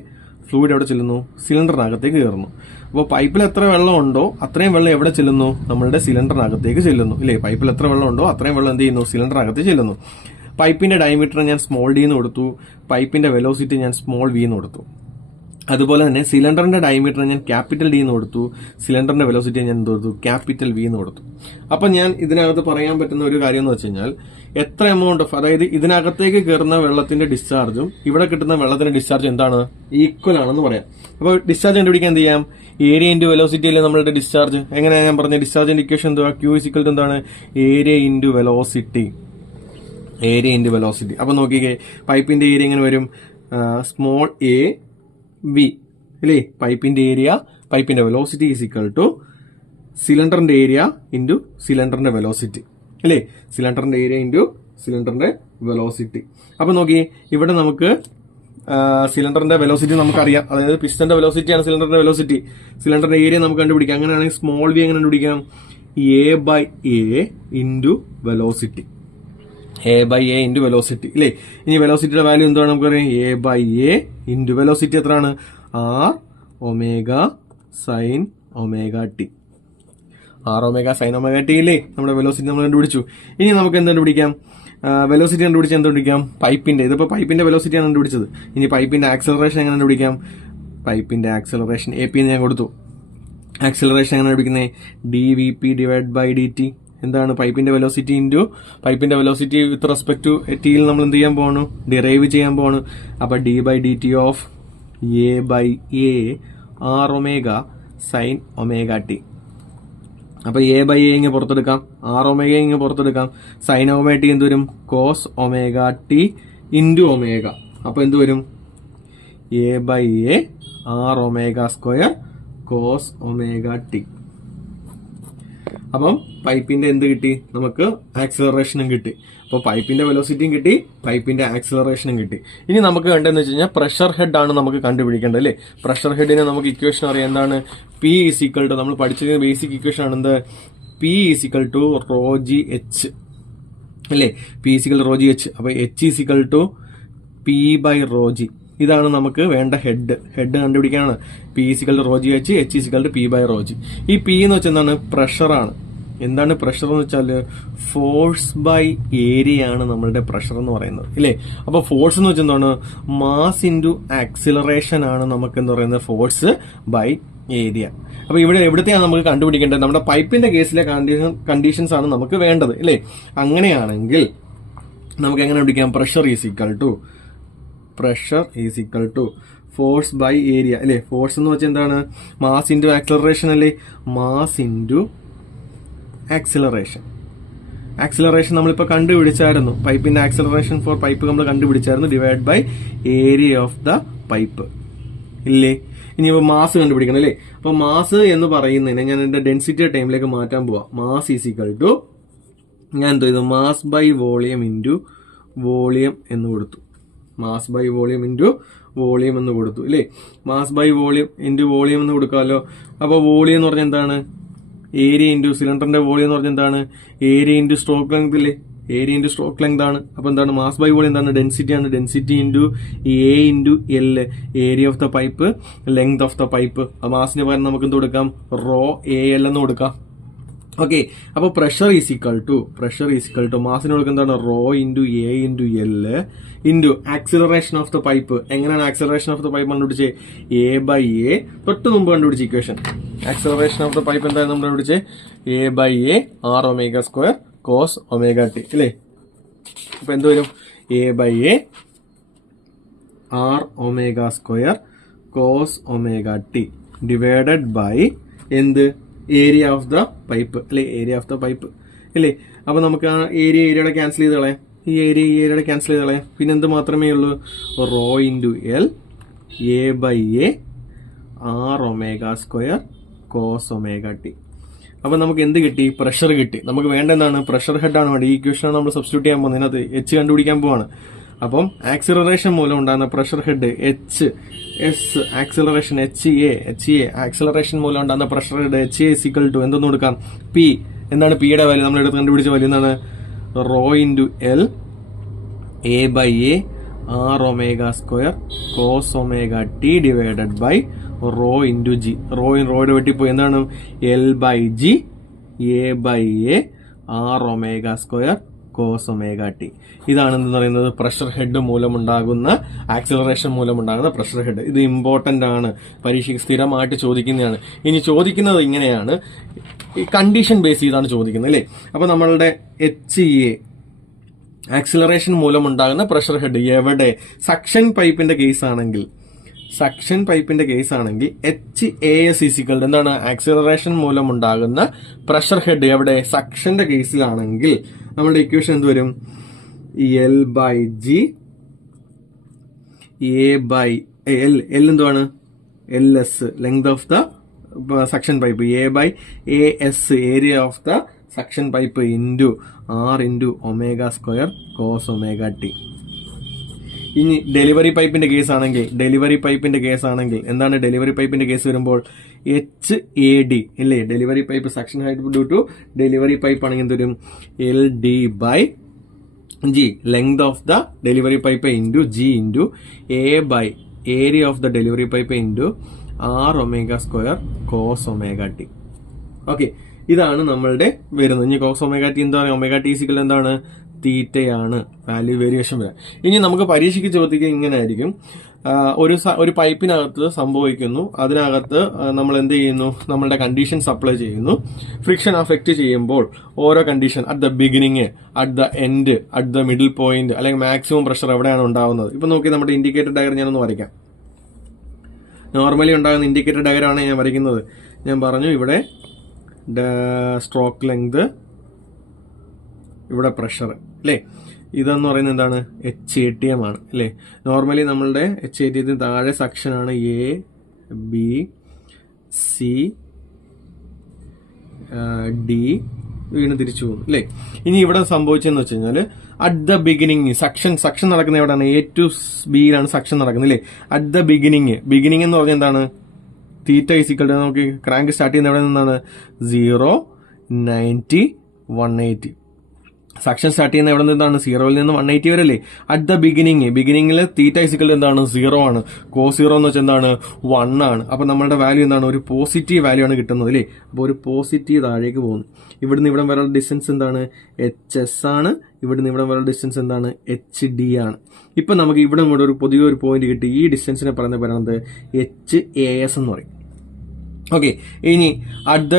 ഫ്ലൂയിഡ് എവിടെ ചെല്ലുന്നു, സിലിണ്ടറിനകത്തേക്ക് കയറുന്നു. അപ്പോൾ പൈപ്പിൽ എത്ര വെള്ളം ഉണ്ടോ അത്രയും വെള്ളം എവിടെ ചെല്ലുന്നു, നമ്മളുടെ സിലിണ്ടറിനകത്തേക്ക് ചെല്ലുന്നു, ഇല്ലേ. പൈപ്പിൽ എത്ര വെള്ളം ഉണ്ടോ അത്രയും വെള്ളം എന്ത് ചെയ്യുന്നു, സിലിണ്ടറിനകത്ത് ചെല്ലുന്നു. പൈപ്പിന്റെ ഡയമീറ്റർ ഞാൻ സ്മോൾ ഡി എന്ന് കൊടുത്തു, പൈപ്പിന്റെ വെലോസിറ്റി ഞാൻ സ്മോൾ വി എന്ന് കൊടുത്തു. അതുപോലെ തന്നെ സിലിണ്ടറിന്റെ ഡയമീറ്റർ ഞാൻ ക്യാപിറ്റൽ ഡി എന്ന് കൊടുത്തു, സിലിണ്ടറിന്റെ വെലോസിറ്റി ഞാൻ എന്ത് കൊടുത്തു, ക്യാപിറ്റൽ വി എന്ന് കൊടുത്തു. അപ്പൊ ഞാൻ ഇതിനകത്ത് പറയാൻ പറ്റുന്ന ഒരു കാര്യം എന്ന് വെച്ച് കഴിഞ്ഞാൽ എത്ര എമൗണ്ട് ഓഫ്, അതായത് ഇതിനകത്തേക്ക് കയറുന്ന വെള്ളത്തിന്റെ ഡിസ്ചാർജും ഇവിടെ കിട്ടുന്ന വെള്ളത്തിന്റെ ഡിസ്ചാർജ് എന്താണ്, ഈക്വൽ ആണെന്ന് പറയാം. അപ്പോൾ ഡിസ്ചാർജ് കണ്ടുപിടിക്കാൻ എന്ത് ചെയ്യാം, ഏരിയ ഇൻറ്റു വെലോസിറ്റി അല്ലേ നമ്മളുടെ ഡിസ്ചാർജ്. എങ്ങനെയാണ് ഞാൻ പറഞ്ഞ ഡിസ്ചാർജിന്റെ ഇക്വേഷൻ എന്തുവാ, ക്യൂ ഇസിക്കൽ ടു എന്താണ്, area into velocity. Area into velocity. അപ്പൊ നോക്കിക്കേ, പൈപ്പിന്റെ ഏരിയ എങ്ങനെ വരും, സ്മോൾ എ വി, അല്ലേ. പൈപ്പിന്റെ ഏരിയ, പൈപ്പിന്റെ വെലോസിറ്റി ഈസ് ഈക്വൽ ടു സിലിണ്ടറിന്റെ ഏരിയ ഇൻറ്റു സിലിണ്ടറിന്റെ വെലോസിറ്റി, അല്ലേ. സിലിണ്ടറിന്റെ ഏരിയ ഇൻറ്റു സിലിണ്ടറിന്റെ വെലോസിറ്റി. അപ്പൊ നോക്കി, ഇവിടെ നമുക്ക് സിലിണ്ടറിന്റെ വെലോസിറ്റി നമുക്കറിയാം. അതായത് പിസ്റ്റന്റെ വെലോസിറ്റിയാണ് സിലിണ്ടറിന്റെ വെലോസിറ്റി. സിലിണ്ടറിന്റെ ഏരിയ നമുക്ക് കണ്ടുപിടിക്കാം. അങ്ങനെയാണെങ്കിൽ സ്മോൾ വി എങ്ങനെ കണ്ടുപിടിക്കാം? A/A into velocity. A/A into velocity ഇല്ലേ? ഇനി വെലോസിറ്റിയുടെ വാല്യൂ എന്താണ് നമുക്കറിയാം? A/A ഇൻറ്റു വെലോസിറ്റി എത്രയാണ്? R omega sine omega T. R omega sine omega T ഇല്ലേ? നമ്മുടെ വെലോസിറ്റി നമ്മൾ കണ്ടുപിടിച്ചു. ഇനി നമുക്ക് എന്ത് കണ്ടുപിടിക്കാം? വെലോസിറ്റി കണ്ടുപിടിച്ച് എന്ത് കണ്ടുപിടിക്കാം? പൈപ്പിന്റെ. ഇതിപ്പോ പൈപ്പിന്റെ വെലോസിറ്റിയാണ് കണ്ടുപിടിച്ചത്. ഇനി പൈപ്പിന്റെ ആക്സലറേഷൻ എങ്ങനെ കണ്ടുപിടിക്കാം? പൈപ്പിന്റെ ആക്സലറേഷൻ AP എന്ന് ഞാൻ കൊടുത്തു. ആക്സലറേഷൻ എങ്ങനെ കണ്ടുപിടിക്കുന്നത്? dVp/dt. എന്താണ്? പൈപ്പിന്റെ വെലോസിറ്റി ഇൻറ്റു പൈപ്പിന്റെ വെലോസിറ്റി വിത്ത് റെസ്പെക്ട് ടു ടിയിൽ നമ്മൾ എന്ത് ചെയ്യാൻ പോകണം? ഡിറൈവ് ചെയ്യാൻ പോകണം. അപ്പൊ d/dt of A/A R omega sine omega T. അപ്പൊ A/A ഇങ്ങനെ പുറത്തെടുക്കാം, R ഒമേഗ ഇങ്ങനെ പുറത്തെടുക്കാം. സൈൻ ഒമേഗ ടി എന്ത് വരും? Cos omega T into omega. അപ്പൊ എന്ത് വരും? A/A R omega square cos omega T. അപ്പം പൈപ്പിന്റെ എന്ത് കിട്ടി? നമുക്ക് ആക്സിലറേഷനും കിട്ടി. അപ്പോൾ പൈപ്പിന്റെ വെലോസിറ്റിയും കിട്ടി, പൈപ്പിന്റെ ആക്സിലറേഷനും കിട്ടി. ഇനി നമുക്ക് വേണ്ടതെന്ന് വെച്ച് കഴിഞ്ഞാൽ പ്രഷർ ഹെഡ് ആണ് നമുക്ക് കണ്ടുപിടിക്കേണ്ടത് അല്ലേ? പ്രഷർ ഹെഡിനെ നമുക്ക് ഇക്വേഷൻ അറിയാം. എന്താണ്? P ഈക്വൽ ടു, നമ്മൾ പഠിച്ചിരുന്ന ബേസിക് ഇക്വേഷൻ ആണ് എന്ത്? P equal to rho G H അല്ലേ? P equal rho G H. അപ്പൊ H ഈക്വൽ ടു P/റോ ജി. ഇതാണ് നമുക്ക് വേണ്ട ഹെഡ്. ഹെഡ് കണ്ടുപിടിക്കാനാണ്. P equal to rho G H, H equal to P/റോ ജി. ഈ P എന്ന് വെച്ചാൽ എന്താണ്? പ്രഷറാണ്. എന്താണ് പ്രഷർ എന്ന് വെച്ചാൽ ഫോഴ്സ് ബൈ ഏരിയ ആണ് നമ്മളുടെ പ്രഷർ എന്ന് പറയുന്നത് ഇല്ലേ? അപ്പൊ ഫോഴ്സ് എന്ന് വെച്ചാൽ എന്താണ്? മാസ് ഇൻറ്റു ആക്സിലറേഷൻ ആണ് നമുക്ക് എന്ന് പറയുന്നത് ഫോഴ്സ് ബൈ ഏരിയ. അപ്പൊ ഇവിടെ എവിടത്തെയാണ് നമുക്ക് കണ്ടുപിടിക്കേണ്ടത്? നമ്മുടെ പൈപ്പിന്റെ കേസിലെ കണ്ടീഷൻസ് ആണ് നമുക്ക് വേണ്ടത് ഇല്ലേ? അങ്ങനെയാണെങ്കിൽ നമുക്ക് എങ്ങനെ പിടിക്കാം? Pressure is equal to force by area അല്ലേ? ഫോഴ്സ് എന്ന് വെച്ചാൽ എന്താണ്? മാസ് ഇൻറ്റു ആക്സിലറേഷൻ അല്ലേ? Mass into acceleration. ആക്സിലറേഷൻ നമ്മളിപ്പോ കണ്ടുപിടിച്ചായിരുന്നു. പൈപ്പിന്റെ ആക്സിലറേഷൻ ഫോർ പൈപ്പ് നമ്മൾ കണ്ടുപിടിച്ചായിരുന്നു. Divide by area of the pipe ഇല്ലേ? ഇനിയിപ്പോ മാസ് കണ്ടുപിടിക്കണം അല്ലേ? അപ്പൊ മാസ് എന്ന് പറയുന്നതിനെ ഞാൻ എന്റെ ഡെൻസിറ്റി ടൈമിലേക്ക് മാറ്റാൻ പോവാ. മാസ് ഈസ് ഈക്വൽ ടു, ഞാൻ എന്ത് ചെയ്തു? Mass by volume into volume എന്ന് കൊടുത്തു. Mass by volume into volume എന്ന് കൊടുത്തു ഇല്ലേ? Mass by volume into volume എന്ന് കൊടുക്കാമല്ലോ. അപ്പൊ വോളിയം എന്ന് പറഞ്ഞാൽ എന്താണ്? ഏരിയ ഇൻറ്റു സിലിണ്ടറിന്റെ വോളിയം എന്ന് പറഞ്ഞാൽ എന്താണ്? ഏരിയ ഇൻറ്റു സ്ട്രോക്ക് ലെങ്ത് ഇല്ലേ? ഏരിയ ഇൻറ്റു സ്ട്രോക്ക് ലെങ്ത് ആണ്. അപ്പൊ എന്താണ്? മാസ് ബൈ വോളിയം എന്താണ്? ഡെൻസിറ്റി ആണ്. Density into A into L, area of the pipe, length of the pipe. മാസിന് പകരം നമുക്ക് എന്ത് കൊടുക്കാം? റോ AL എന്ന് കൊടുക്കാം. ഓക്കെ. അപ്പൊ പ്രഷർ ഈസ് ഈക്വൽ ടു മാസിന് കൊടുക്കുക എന്താണ്? Rho into A into L into acceleration of the pipe. എങ്ങനെയാണ് ആക്സിലറേഷൻ ഓഫ് ദ പൈപ്പ് കണ്ടുപിടിച്ചേ? A/A. തൊട്ട് മുമ്പ് കണ്ടുപിടിച്ച equation. Acceleration of the pipe എന്തായാലും നമ്മൾ കണ്ടുപിടിച്ചേ? A/A R omega square cos omega T ഇല്ലേ? അപ്പൊ എന്ത് വരും? A/A R omega square cos omega T divided by എന്ത്? ഏരിയ ഓഫ് ദ പൈപ്പ് അല്ലെ? ഏരിയ ഓഫ് ദ പൈപ്പ് ഇല്ലേ? അപ്പൊ നമുക്ക് ആ ഏരിയയുടെ ക്യാൻസൽ ചെയ്ത് കളയാം. ഈ ഏരിയയുടെ ക്യാൻസൽ ചെയ്ത് കളയാം. പിന്നെ എന്ത് മാത്രമേ ഉള്ളൂ? Rho into L A/A R omega square cos omega T. അപ്പൊ നമുക്ക് എന്ത് കിട്ടി? പ്രഷർ കിട്ടി. നമുക്ക് വേണ്ട എന്താണ്? പ്രഷർ ഹെഡ് ആണ് വേണ്ടത്. ഈ ഇക്വേഷനാണ് നമ്മൾ സബ്സ്റ്റിറ്റ്യൂട്ട് ചെയ്യാൻ പോകുന്നത്. ഇതിനകത്ത് H കണ്ടുപിടിക്കാൻ പോവാണ്. അപ്പം ആക്സിലറേഷൻ മൂലം ഉണ്ടാകുന്ന pressure head HS, acceleration HA, acceleration മൂലം ഉണ്ടാകുന്ന pressure head HA equal to എന്തെന്ന് കൊടുക്കാം? P. എന്താണ് P യുടെ വാല്യൂ? നമ്മൾ എടുത്ത് കണ്ടുപിടിച്ച വാല്യൂ എന്താണ്? Rho into L A/A R omega square cos omega T divided by rho into G. റോയുടെ വെട്ടിപ്പോയി. എന്താണ്? L/G A/A R omega square cos omega T. ഇതാണ് എന്ന് പറയുന്നത് പ്രഷർ ഹെഡ് മൂലമുണ്ടാകുന്ന, ആക്സിലറേഷൻ മൂലമുണ്ടാകുന്ന പ്രഷർ ഹെഡ്. ഇത് ഇമ്പോർട്ടന്റ് ആണ്, പരീക്ഷയ്ക്ക് സ്ഥിരമായിട്ട് ചോദിക്കുന്നതാണ്. ഇനി ചോദിക്കുന്നത് ഇങ്ങനെയാണ്, ഈ കണ്ടീഷൻ ബേസ് ചെയ്താണ് ചോദിക്കുന്നത് അല്ലേ? അപ്പൊ നമ്മളുടെ HA ആക്സിലറേഷൻ മൂലമുണ്ടാകുന്ന പ്രഷർ ഹെഡ് എവിടെ? സക്ഷൻ പൈപ്പിന്റെ കേസ് ആണെങ്കിൽ HAS ഈക്വൽ എന്താണ്? ആക്സിലറേഷൻ മൂലമുണ്ടാകുന്ന പ്രഷർ ഹെഡ് എവിടെ? സക്ഷന്റെ കേസിലാണെങ്കിൽ നമ്മളുടെ ഇക്വേഷൻ എന്ത് വരും? L/G A/L എന്തുവാണ്? LS length of the suction pipe, A/AS area of the suction pipe into R into omega square cos omega T. ഇനി ഡെലിവറി പൈപ്പിന്റെ കേസ് ആണെങ്കിൽ എന്താണ് ഡെലിവറി പൈപ്പിന്റെ കേസ് വരുമ്പോൾ HAD അല്ലേ, delivery pipe suction height due to delivery pipe ആണെങ്കിൽ എന്ത് വരും, LD/G, length of the delivery pipe into G into A/ area of the delivery pipe into R⍵² cos ωt. Okay, ഇതാണ് നമ്മളുടെ വരുന്നത്. ഇനി cos ωt എന്താണ്, ωt = എന്താണ്, തീറ്റയാണ്, വാല്യൂ വേരിയേഷൻ വരാം. ഇനി നമുക്ക് പരീക്ഷയ്ക്ക് ചോദിക്കുക ഇങ്ങനെ ആയിരിക്കും, ഒരു പൈപ്പിനകത്ത് സംഭവിക്കുന്നു, അതിനകത്ത് നമ്മൾ എന്ത് ചെയ്യുന്നു, നമ്മളുടെ കണ്ടീഷൻസ് അപ്ലൈ ചെയ്യുന്നു. ഫ്രിക്ഷൻ അഫക്റ്റ് ചെയ്യുമ്പോൾ ഓരോ condition at the beginning, at the end, at the middle point, അല്ലെങ്കിൽ മാക്സിമം പ്രഷർ എവിടെയാണ് ഉണ്ടാകുന്നത്. ഇപ്പൊ നോക്കി നമ്മുടെ ഇൻഡിക്കേറ്റർ ഡയഗ്രം ഞാനൊന്ന് വരയ്ക്കാം. നോർമലി ഉണ്ടാകുന്ന ഇൻഡിക്കേറ്റർ ഡയഗ്രാമാണ് ഞാൻ വരയ്ക്കുന്നത്. ഞാൻ പറഞ്ഞു ഇവിടെ സ്ട്രോക്ക് ലെങ്ത്, ഇവിടെ പ്രഷർ അല്ലേ. ഇതെന്ന് പറയുന്നത് എന്താണ്, HATM ആണ് അല്ലേ. നോർമലി നമ്മളുടെ HATM താഴെ സെക്ഷൻ ആണ് ABCD, വീണ്ടും തിരിച്ചു പോകുന്നു അല്ലേ. ഇനി ഇവിടെ സംഭവിച്ചെന്ന് വെച്ച് കഴിഞ്ഞാൽ അറ്റ് ദ ബിഗിനിങ് സക്ഷൻ നടക്കുന്ന എവിടെയാണ്, A to Bയിലാണ് സക്ഷൻ നടക്കുന്നത് അല്ലേ. അറ്റ് ദ ബിഗിനിങ് എന്ന് പറഞ്ഞാൽ എന്താണ്, തീറ്റ = നമുക്ക് ക്രാങ്ക് സ്റ്റാർട്ട് ചെയ്യുന്ന എവിടെ നിന്നാണ്, 0, 90, 180. സക്ഷൻ സ്റ്റാർട്ട് ചെയ്യുന്ന എവിടെ നിന്നാണ്, 0ൽ നിന്ന് 180 വരെ അല്ലേ. അറ്റ് ദ ബിഗിനിങ്ങിൽ തീറ്റ = എന്താണ്, 0 ആണ്. cos 0 എന്ന് വെച്ചാൽ എന്താണ്, 1 ആണ്. അപ്പൊ നമ്മളുടെ വാല്യൂ എന്താണ്, ഒരു പോസിറ്റീവ് വാല്യൂ ആണ് കിട്ടുന്നത് അല്ലേ. അപ്പോൾ ഒരു പോസിറ്റീവ് താഴേക്ക് പോകുന്നു. ഇവിടുന്ന് ഇവിടം വരെയുള്ള ഡിസ്റ്റൻസ് എന്താണ്, HS ആണ്. ഇവിടുന്ന് ഇവിടം വരെയുള്ള ഡിസ്റ്റൻസ് എന്താണ്, HD ആണ്. ഇപ്പൊ നമുക്ക് ഇവിടെ കൂടെ ഒരു പുതിയൊരു പോയിന്റ് കിട്ടി. ഈ ഡിസ്റ്റൻസിനെ പറയുന്നത് HAS എന്ന് പറയും. ഓക്കെ, ഇനി അറ്റ് ദ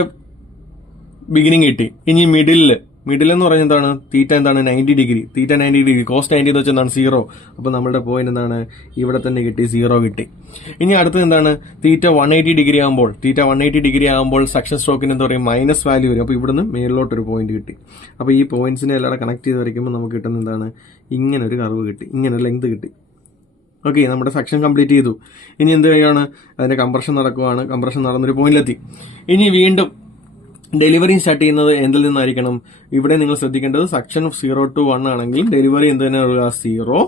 ബിഗിനിങ് കിട്ടി. ഇനി മിഡിൽ എന്ന് പറഞ്ഞാൽ എന്താണ്, തീറ്റ എന്താണ്, 90 ഡിഗ്രി. cos 90 എന്ന് വെച്ചാൽ എന്താണ്, 0. അപ്പൊ നമ്മുടെ പോയിന്റ് എന്താണ്, ഇവിടെ തന്നെ കിട്ടി, 0 കിട്ടി. ഇനി അടുത്തത് എന്താണ്, തീറ്റ 180 ഡിഗ്രി ആകുമ്പോൾ സക്ഷൻ സ്ട്രോക്കിന് എന്താ പറയുക, മൈനസ് വാല്യൂ വരും. അപ്പൊ ഇവിടുന്ന് മേളിലോട്ട് ഒരു പോയിന്റ് കിട്ടി. അപ്പൊ ഈ പോയിന്റ്സിനെ എല്ലാവരും കണക്ട് ചെയ്ത് വരയ്ക്കുമ്പോൾ നമുക്ക് കിട്ടുന്ന എന്താണ്, ഇങ്ങനെ ഒരു കർവ് കിട്ടി, ഇങ്ങനെ ഒരു ലെങ്ത് കിട്ടി. ഓക്കെ, നമ്മുടെ സെക്ഷൻ കംപ്ലീറ്റ് ചെയ്തു. ഇനി എന്ത് ചെയ്യാണ്, അതിന്റെ കംപ്രഷൻ നടക്കുവാണ്. കംപ്രഷൻ നടന്നൊരു പോയിന്റിലെത്തി. ഇനി വീണ്ടും ഡെലിവറി സ്റ്റാർട്ട് ചെയ്യുന്നത് എന്തിൽ നിന്നായിരിക്കണം, ഇവിടെ നിങ്ങൾ ശ്രദ്ധിക്കേണ്ടത് സെക്ഷൻ 0 to 1 ആണെങ്കിൽ ഡെലിവറി എന്ത് തന്നെ 0,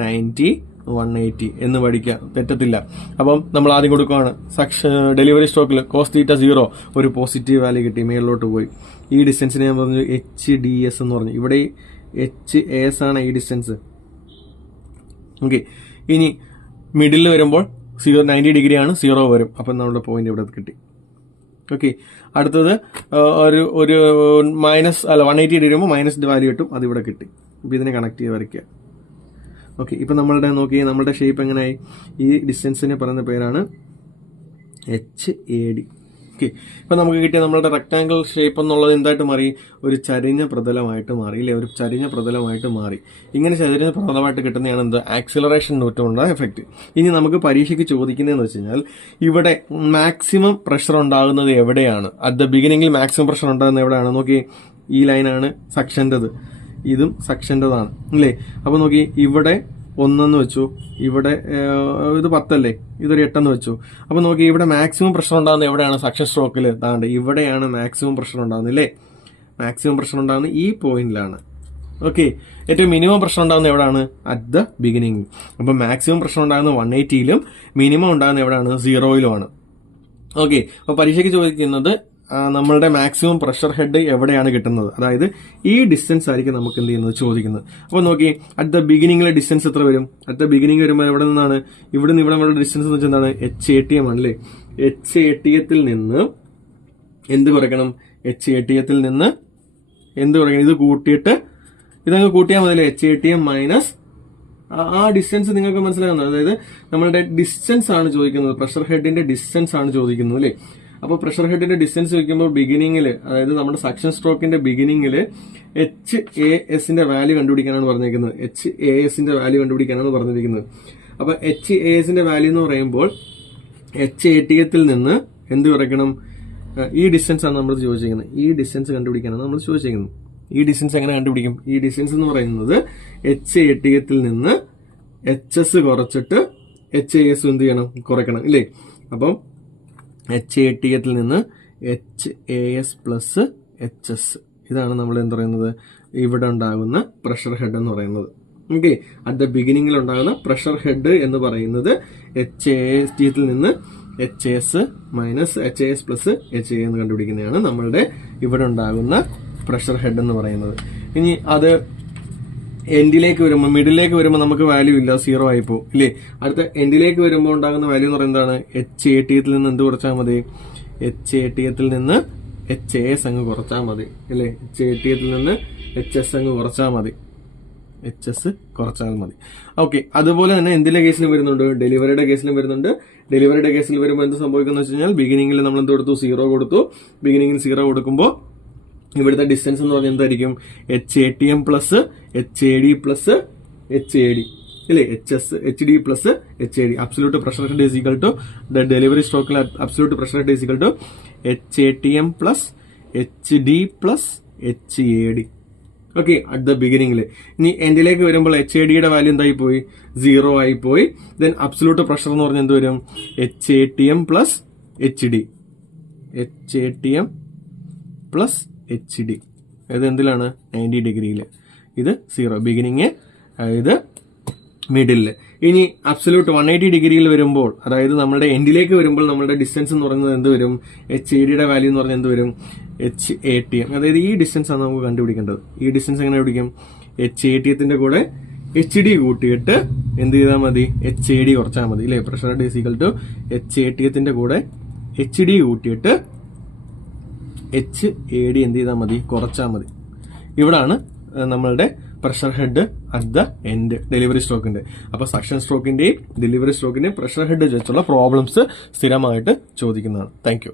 90, 180 എന്ന് പഠിക്കുക, തെറ്റത്തില്ല. അപ്പം നമ്മൾ ആദ്യം കൊടുക്കുകയാണ് സെക്ഷൻ ഡെലിവറി സ്ട്രോക്കിൽ cos θ 0, ഒരു പോസിറ്റീവ് വാല്യൂ കിട്ടി, മേളിലോട്ട് പോയി. ഈ ഡിസ്റ്റൻസിനെ ഞാൻ പറഞ്ഞു HDS എന്ന് പറഞ്ഞു. ഇവിടെ HAS ആണ് ഈ ഡിസ്റ്റൻസ്. ഓക്കെ, ഇനി മിഡിൽ വരുമ്പോൾ 90 ഡിഗ്രി ആണ്, 0 വരും. അപ്പം നമ്മുടെ പോയിന്റ് ഇവിടെ കിട്ടി. ഓക്കെ, അടുത്തത് ഒരു 180 ഡിഗ്രി വരുമ്പോൾ മൈനസ് വാല്യൂ കിട്ടും, അത് ഇവിടെ കിട്ടി. അപ്പൊ ഇതിനെ കണക്ട് ചെയ്ത് വരയ്ക്കുക. ഓക്കെ, ഇപ്പൊ നമ്മളുടെ ഷേപ്പ് എങ്ങനെയായി, ഈ ഡിസ്റ്റൻസിനെ പറയുന്ന പേരാണ് HAD. ഓക്കെ, ഇപ്പൊ നമുക്ക് കിട്ടിയ നമ്മളുടെ റെക്ടാങ്കിൾ ഷേപ്പ് എന്നുള്ളത് എന്തായിട്ട് മാറി, ഒരു ചരിഞ്ഞ പ്രതലമായിട്ട് മാറി അല്ലെ, ഒരു ചരിഞ്ഞ പ്രതലമായിട്ട് മാറി. ഇങ്ങനെ ചരിഞ്ഞ പ്രതലമായിട്ട് കിട്ടുന്നതാണ് എന്ത്, ആക്സിലറേഷൻ ന്യൂട്ടന്റെ എഫക്റ്റ്. ഇനി നമുക്ക് പരീക്ഷയ്ക്ക് ചോദിക്കുന്നതെന്ന് വെച്ച് കഴിഞ്ഞാൽ ഇവിടെ മാക്സിമം പ്രഷർ ഉണ്ടാകുന്നത് എവിടെയാണ്, അറ്റ് ദ ബിഗിനിങ്ങിൽ മാക്സിമം പ്രഷർ ഉണ്ടാകുന്നത് എവിടെയാണ്. നോക്കി, ഈ ലൈനാണ് സെക്ഷൻ്റെത്, ഇതും സെക്ഷൻ്റെതാണ് അല്ലേ. അപ്പൊ നോക്കി, ഇവിടെ 1 വെച്ചു, ഇവിടെ ഇത് 10 അല്ലേ, ഇതൊരു 8 വെച്ചു. അപ്പൊ നോക്കി, ഇവിടെ മാക്സിമം പ്രഷർ ഉണ്ടാകുന്നത് എവിടെയാണ്, സക്ഷൻ സ്ട്രോക്കിൽ താണ്ട് ഇവിടെയാണ് മാക്സിമം പ്രഷർ ഉണ്ടാകുന്നത് അല്ലേ. മാക്സിമം പ്രഷർ ഉണ്ടാകുന്നത് ഈ പോയിന്റിലാണ്. ഓക്കെ, ഏറ്റവും മിനിമം പ്രഷർ ഉണ്ടാകുന്നത് എവിടെയാണ്, അറ്റ് ദ ബിഗിനിങ്. അപ്പൊ മാക്സിമം പ്രഷർ ഉണ്ടാകുന്നത് 180ലും മിനിമം ഉണ്ടാകുന്നത് എവിടെയാണ്, 0യിലുമാണ്. ഓക്കെ, അപ്പൊ പരീക്ഷയ്ക്ക് ചോദിക്കുന്നത് നമ്മളുടെ മാക്സിമം പ്രഷർ ഹെഡ് എവിടെയാണ് കിട്ടുന്നത്, അതായത് ഈ ഡിസ്റ്റൻസ് ആയിരിക്കും നമുക്ക് എന്ത് ചെയ്യുന്നത് ചോദിക്കുന്നത്. അപ്പൊ നോക്കി, അറ്റ് ദ ബിഗിനിങ്ങിലെ ഡിസ്റ്റൻസ് എത്ര വരും, അറ്റ് ദ ബിഗിനിങ് വരുമ്പോൾ എവിടെ നിന്നാണ്, ഇവിടെ നിന്ന് ഇവിടെ വരെ ഡിസ്റ്റൻസ് എന്ന് വെച്ചാൽ എന്താണ്, HATM ആണല്ലേ. HATMത്തിൽ നിന്ന് എന്ത് കുറയ്ക്കണം, HATMത്തിൽ നിന്ന് എന്ത് കുറയ്ക്കണം, ഇത് കൂട്ടിയിട്ട് ഇതങ്ങ് കൂട്ടിയാൽ മതിയല്ലേ, HATM മൈനസ് ആ ഡിസ്റ്റൻസ് നിങ്ങൾക്ക് മനസ്സിലാകുന്നത്. അതായത് നമ്മളുടെ ഡിസ്റ്റൻസ് ആണ് ചോദിക്കുന്നത്, പ്രഷർ ഹെഡിന്റെ ഡിസ്റ്റൻസ് ആണ് ചോദിക്കുന്നത് അല്ലേ. അപ്പോൾ പ്രഷർ ഹെഡിന്റെ ഡിസ്റ്റൻസ് ചോദിക്കുമ്പോൾ ബിഗിനിങ്ങിൽ, അതായത് നമ്മുടെ സക്ഷൻ സ്ട്രോക്കിന്റെ ബിഗിനിങ്ങിൽ HASന്റെ വാല്യൂ കണ്ടുപിടിക്കാനാണ് പറഞ്ഞിരിക്കുന്നത്. HASന്റെ വാല്യൂ കണ്ടുപിടിക്കാനാണ് പറഞ്ഞിരിക്കുന്നത്. അപ്പൊ HASന്റെ വാല്യൂ എന്ന് പറയുമ്പോൾ HATMത്തിൽ നിന്ന് എന്ത് കുറയ്ക്കണം, ഈ ഡിസ്റ്റൻസ് ആണ് നമ്മൾ ചോദിച്ചിരിക്കുന്നത്. ഈ ഡിസ്റ്റൻസ് കണ്ടുപിടിക്കാനാണ് നമ്മൾ ചോദിച്ചിരിക്കുന്നത്. ഈ ഡിസ്റ്റൻസ് എങ്ങനെ കണ്ടുപിടിക്കും, ഈ ഡിസ്റ്റൻസ് എന്ന് പറയുന്നത് HATMത്തിൽ നിന്ന് HS കുറച്ചിട്ട് HAS എന്ത് ചെയ്യണം, കുറയ്ക്കണം ഇല്ലേ. അപ്പം HATMത്തിൽ നിന്ന് HAS പ്ലസ് HS, ഇതാണ് നമ്മൾ എന്ത് പറയുന്നത്, ഇവിടെ ഉണ്ടാകുന്ന പ്രഷർ ഹെഡ് എന്ന് പറയുന്നത്. ഓക്കെ, അറ്റ് ദ ബിഗിനിങ്ങിൽ ഉണ്ടാകുന്ന പ്രഷർ ഹെഡ് എന്ന് പറയുന്നത് HAS ൽ നിന്ന് HAS minus HAS plus HA എന്ന് കണ്ടുപിടിക്കുന്നതാണ് നമ്മളുടെ ഇവിടെ ഉണ്ടാകുന്ന പ്രഷർ ഹെഡ് എന്ന് പറയുന്നത്. ഇനി അത് എൻഡിലേക്ക് വരുമ്പോൾ, മിഡിലേക്ക് വരുമ്പോൾ നമുക്ക് വാല്യൂ ഇല്ല, 0 ആയിപ്പോ ഇല്ലേ. അടുത്ത എൻഡിലേക്ക് വരുമ്പോൾ ഉണ്ടാകുന്ന വാല്യൂ എന്ന് പറയുന്നത് HAT ൽ നിന്ന് എന്ത് കുറച്ചാൽ മതി? HAT ൽ നിന്ന് HAS അങ്ങ് കുറച്ചാൽ മതി അല്ലേ. HAT ൽ നിന്ന് HS അങ്ങ് കുറച്ചാൽ മതി, HS കുറച്ചാൽ മതി. ഓക്കെ, അതുപോലെ തന്നെ എന്തിന്റെ കേസിലും വരുന്നുണ്ട്? ഡെലിവറിയുടെ കേസിലും വരുന്നുണ്ട്. ഡെലിവറിയുടെ കേസിൽ വരുമ്പോൾ എന്ത് സംഭവിക്കുന്ന വെച്ച് കഴിഞ്ഞാൽ ബിഗിനിങ്ങിൽ നമ്മൾ എന്ത് കൊടുത്തു? 0 കൊടുത്തു. ബിഗിനിങ്ങിൽ 0 കൊടുക്കുമ്പോൾ ഇവിടുത്തെ ഡിസ്റ്റൻസ് എന്ന് പറഞ്ഞാൽ എന്തായിരിക്കും? HATM plus HAD plus HAD ഇല്ലേ, HD plus HAD. Absolute pressure head is equal to the delivery സ്ട്രോക്കിൽ absolute pressure head is equal to HATM plus HD plus HAD. Okay, at the ബിഗിനിങ്ങിൽ. ഇനി എൻഡിലേക്ക് വരുമ്പോൾ HADയുടെ value എന്തായി പോയി? 0 ആയി പോയി. ദെൻ അബ്സല്യൂട്ട് പ്രഷർ എന്ന് പറഞ്ഞാൽ എന്ത് വരും? HATM plus HD, HATM plus HD. ഇത് എന്തിലാണ്? 90 ഡിഗ്രിയിൽ. ഇത് 0 ബിഗിനിങ്, അതായത് മിഡിലില്. ഇനി അബ്സല്യൂട്ട് 180 ഡിഗ്രിയിൽ വരുമ്പോൾ, അതായത് നമ്മുടെ എൻഡിലേക്ക് വരുമ്പോൾ നമ്മുടെ ഡിസ്റ്റൻസ് എന്ന് പറയുന്നത് എന്ത് വരും? HADയുടെ വാല്യൂ എന്ന് പറഞ്ഞാൽ എന്ത് വരും? HATM. അതായത് ഈ ഡിസ്റ്റൻസ് ആണ് നമുക്ക് കണ്ടുപിടിക്കേണ്ടത്. ഈ ഡിസ്റ്റൻസ് എങ്ങനെ പിടിക്കും? HATത്തിന്റെ കൂടെ HD കൂട്ടിയിട്ട് എന്ത് ചെയ്താൽ മതി? HAD കുറച്ചാൽ മതി അല്ലേ. Pressure head is equal to HATത്തിന്റെ കൂടെ HD കൂട്ടിയിട്ട് HAD എന്ത് ചെയ്താൽ മതി? കുറച്ചാൽ മതി. ഇവിടാണ് നമ്മളുടെ pressure head at the end delivery സ്ട്രോക്കിന്റെ. അപ്പൊ സക്ഷൻ സ്ട്രോക്കിന്റെയും ഡെലിവറി സ്ട്രോക്കിന്റെയും പ്രഷർ ഹെഡ് വെച്ചുള്ള പ്രോബ്ലംസ് സ്ഥിരമായിട്ട് ചോദിക്കുന്നതാണ്. Thank U.